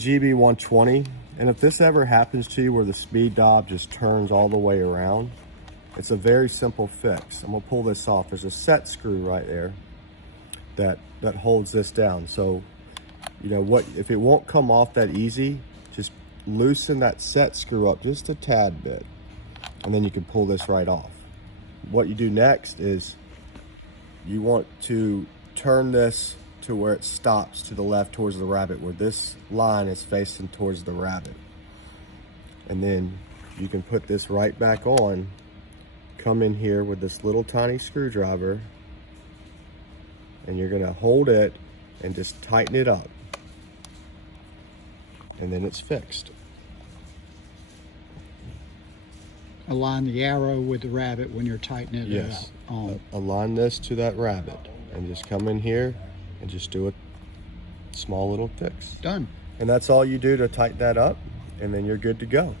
GB-120, and if this ever happens to you where the speed knob just turns all the way around, it's a very simple fix. I'm gonna pull this off. There's a set screw right there that holds this down. So, you know what, if it won't come off that easy, just loosen that set screw up just a tad bit, and then you can pull this right off. What you do next is you want to turn this to where it stops to the left towards the rabbit, where this line is facing towards the rabbit. And then you can put this right back on, come in here with this little tiny screwdriver, and you're gonna hold it and just tighten it up. And then it's fixed. Align the arrow with the rabbit when you're tightening it Yes. on. Align this to that rabbit and just come in here and just do a small little fix. Done. And that's all you do to tighten that up, and then you're good to go.